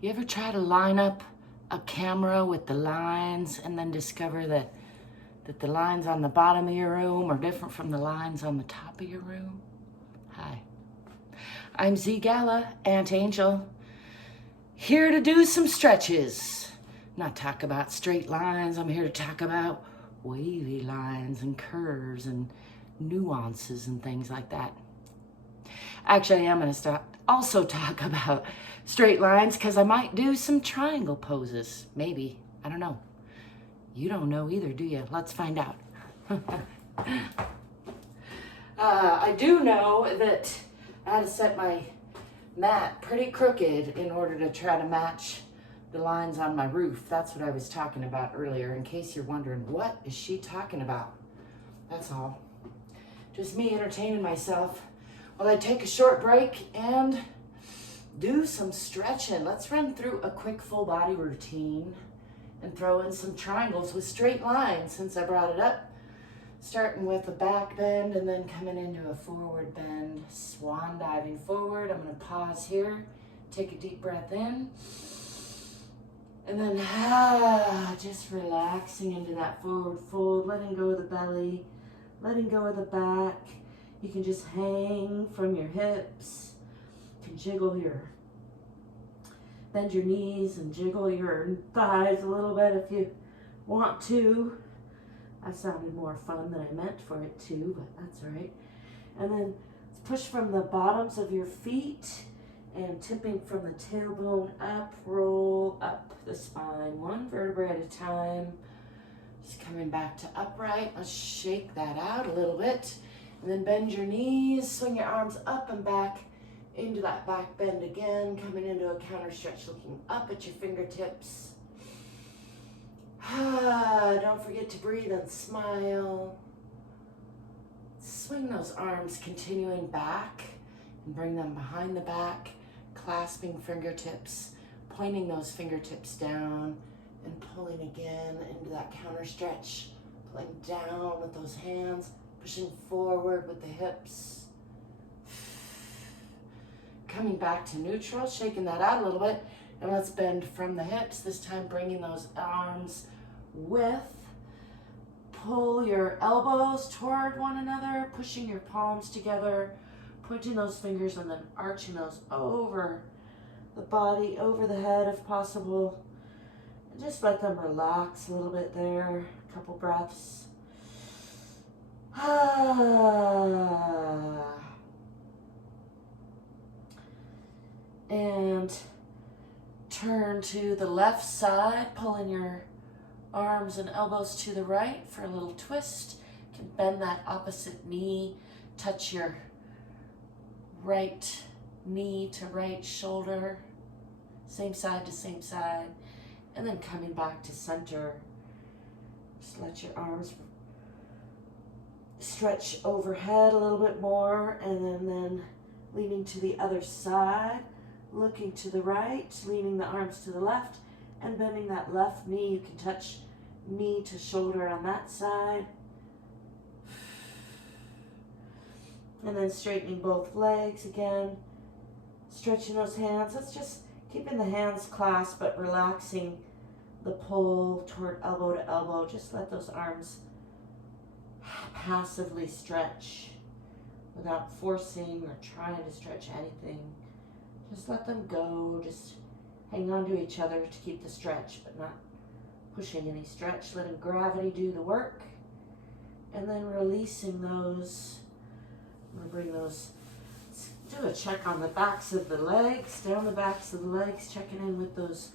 You ever try to line up a camera with the lines and then discover that the lines on the bottom of your room are different from the lines on the top of your room? Hi, I'm ZGALA, Aunt Angel, here to do some stretches. Not talk about straight lines, I'm here to talk about wavy lines and curves and nuances and things like that. Actually, I'm going to also talk about straight lines because I might do some triangle poses. Maybe. I don't know. You don't know either, do you? Let's find out. I do know that I had to set my mat pretty crooked in order to try to match the lines on my roof. That's what I was talking about earlier, in case you're wondering, what is she talking about? That's all. Just me entertaining myself. Well, I take a short break and do some stretching. Let's run through a quick full body routine and throw in some triangles with straight lines since I brought it up. Starting with a back bend and then coming into a forward bend, swan diving forward. I'm going to pause here, take a deep breath in, and then just relaxing into that forward fold, letting go of the belly, letting go of the back. You can just hang from your hips. You can bend your knees and jiggle your thighs a little bit if you want to. That sounded more fun than I meant for it to, but that's all right. And then push from the bottoms of your feet and tipping from the tailbone up, roll up the spine, one vertebrae at a time. Just coming back to upright. Let's shake that out a little bit. And then bend your knees, swing your arms up and back into that back bend again, coming into a counter stretch, looking up at your fingertips. Don't forget to breathe and smile. Swing those arms, continuing back, and bring them behind the back, clasping fingertips, pointing those fingertips down, and pulling again into that counter stretch, pulling down with those hands, pushing forward with the hips. Coming back to neutral, shaking that out a little bit. And let's bend from the hips, this time bringing those arms with. Pull your elbows toward one another, pushing your palms together, pointing those fingers and then arching those over the body, over the head if possible. And just let them relax a little bit there. A couple breaths. And turn to the left side, pulling your arms and elbows to the right for a little twist. You can bend that opposite knee, touch your right knee to right shoulder, same side to same side, and then coming back to center. Just let your arms stretch overhead a little bit more, and then leaning to the other side, looking to the right, leaning the arms to the left, and bending that left knee. You can touch knee to shoulder on that side. And then straightening both legs again, stretching those hands. Let's just keeping the hands clasped, but relaxing the pull toward elbow to elbow. Just let those arms passively stretch without forcing or trying to stretch anything. Just let them go. Just hang on to each other to keep the stretch, but not pushing any stretch. Letting gravity do the work. And then releasing those. I'm going to bring those, let's do a check on the backs of the legs, down the backs of the legs, checking in with those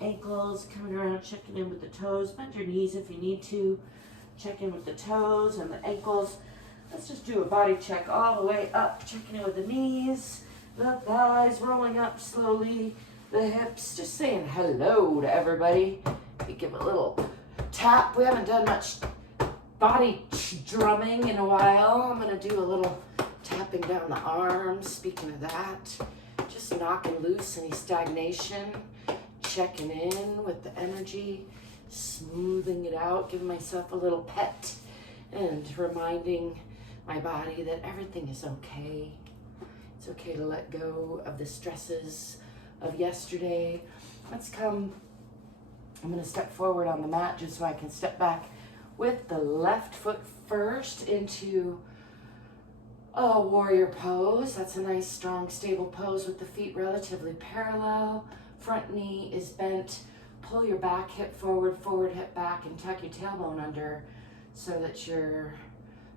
ankles, coming around, checking in with the toes. Bend your knees if you need to. Check in with the toes and the ankles. Let's just do a body check all the way up, checking in with the knees, the thighs, rolling up slowly, the hips, just saying hello to everybody. We give a little tap. We haven't done much body drumming in a while. I'm going to do a little tapping down the arms. Speaking of that, just knocking loose any stagnation, checking in with the energy, smoothing it out, giving myself a little pet, and reminding my body that everything is okay. It's okay to let go of the stresses of yesterday. I'm going to step forward on the mat just so I can step back with the left foot first into a warrior pose. That's a nice, strong, stable pose with the feet relatively parallel. Front knee is bent. Pull your back hip forward, forward hip back, and tuck your tailbone under so that your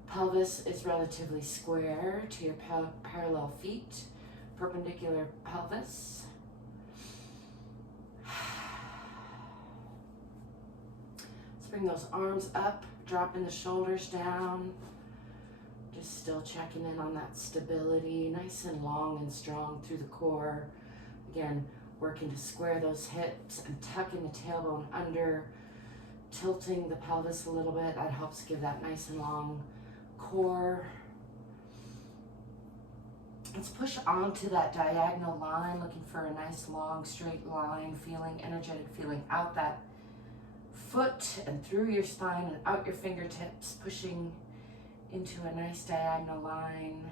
pelvis is relatively square to your parallel feet, perpendicular pelvis. Let's bring those arms up, dropping the shoulders down. Just still checking in on that stability, nice and long and strong through the core. Again, working to square those hips and tucking the tailbone under, tilting the pelvis a little bit. That helps give that nice and long core. Let's push onto that diagonal line, looking for a nice long straight line, feeling energetic, feeling out that foot and through your spine and out your fingertips, pushing into a nice diagonal line.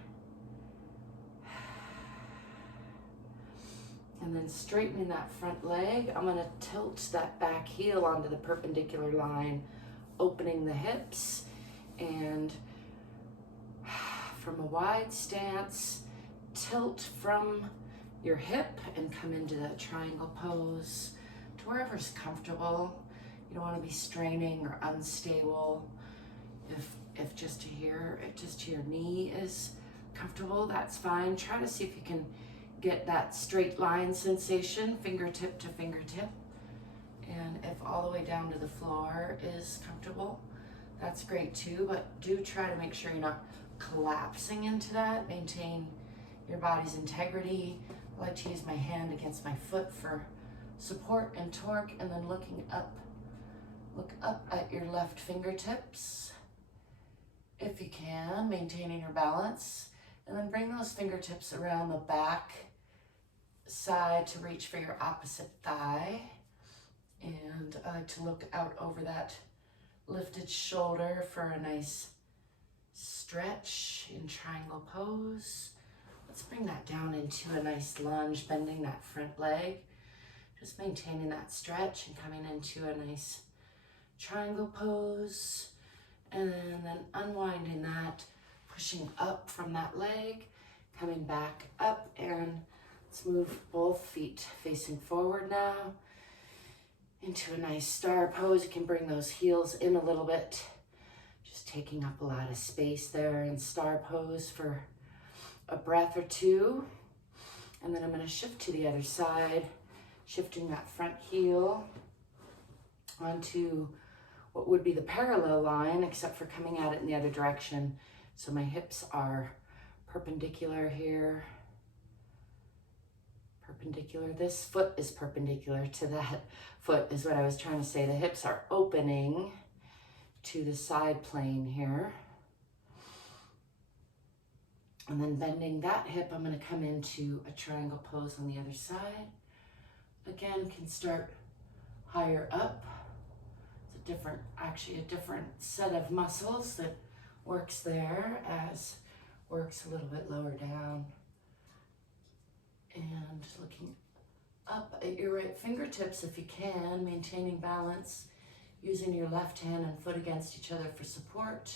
And then straightening that front leg, I'm gonna tilt that back heel onto the perpendicular line, opening the hips, and from a wide stance, tilt from your hip and come into that triangle pose to wherever's comfortable. You don't want to be straining or unstable. If just to your knee is comfortable, that's fine. Try to see if you can get that straight line sensation, fingertip to fingertip. And if all the way down to the floor is comfortable, that's great too, but do try to make sure you're not collapsing into that. Maintain your body's integrity. I like to use my hand against my foot for support and torque, and then look up at your left fingertips if you can, maintaining your balance, and then bring those fingertips around the back side to reach for your opposite thigh. And I like to look out over that lifted shoulder for a nice stretch in triangle pose. Let's bring that down into a nice lunge, bending that front leg, just maintaining that stretch and coming into a nice triangle pose. And then unwinding that, pushing up from that leg, coming back up, and let's move both feet facing forward now into a nice star pose. You can bring those heels in a little bit, just taking up a lot of space there in star pose for a breath or two. And then I'm going to shift to the other side, shifting that front heel onto what would be the parallel line, except for coming at it in the other direction. So my hips are perpendicular here. Perpendicular. This foot is perpendicular to that foot is what I was trying to say. The hips are opening to the side plane here. And then bending that hip, I'm going to come into a triangle pose on the other side. Again, can start higher up. It's a different set of muscles that works there, as works a little bit lower down. And looking up at your right fingertips if you can, maintaining balance, using your left hand and foot against each other for support.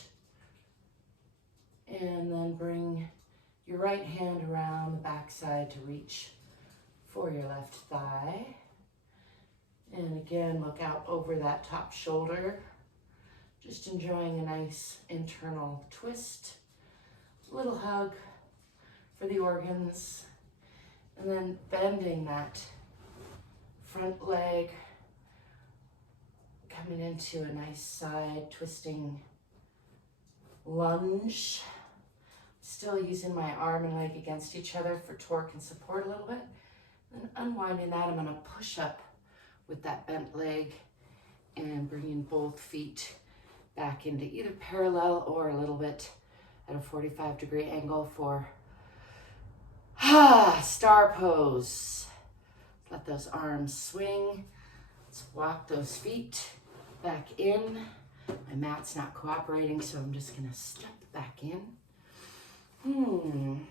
And then bring your right hand around the backside to reach for your left thigh. And again, look out over that top shoulder, just enjoying a nice internal twist, little hug for the organs, and then bending that front leg, coming into a nice side twisting lunge, still using my arm and leg against each other for torque and support a little bit. Then unwinding that, I'm going to push up with that bent leg and bringing both feet back into either parallel or a little bit at a 45-degree angle for star pose. Let those arms swing. Let's walk those feet back in. My mat's not cooperating, so I'm just gonna step back in. I'm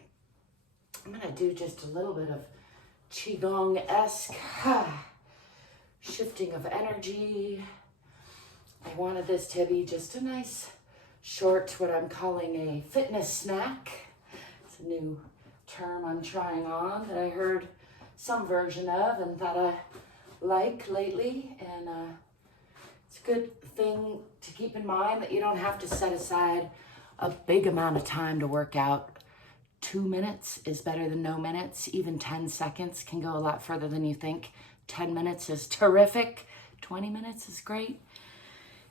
gonna do just a little bit of Qigong-esque shifting of energy. I wanted this to be just a nice short, what I'm calling a fitness snack. It's a new term I'm trying on that I heard some version of and thought I like lately. And it's a good thing to keep in mind that you don't have to set aside a big amount of time to work out. 2 minutes is better than no minutes. Even 10 seconds can go a lot further than you think. 10 minutes is terrific. 20 minutes is great.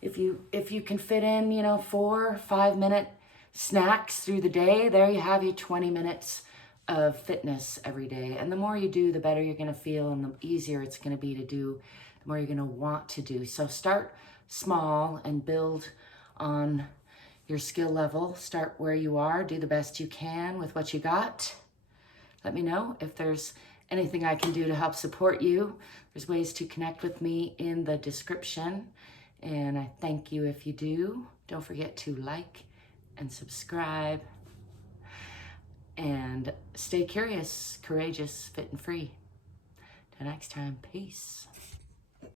If you can fit in, 4 or 5 minute snacks through the day, there you have your 20 minutes of fitness every day. And the more you do, the better you're gonna feel and the easier it's gonna be to do, the more you're gonna want to do. So start small and build on your skill level. Start where you are, do the best you can with what you got. Let me know if there's anything I can do to help support you. There's ways to connect with me in the description. And I thank you if you do. Don't forget to like and subscribe. And stay curious, courageous, fit and free. Till next time, peace.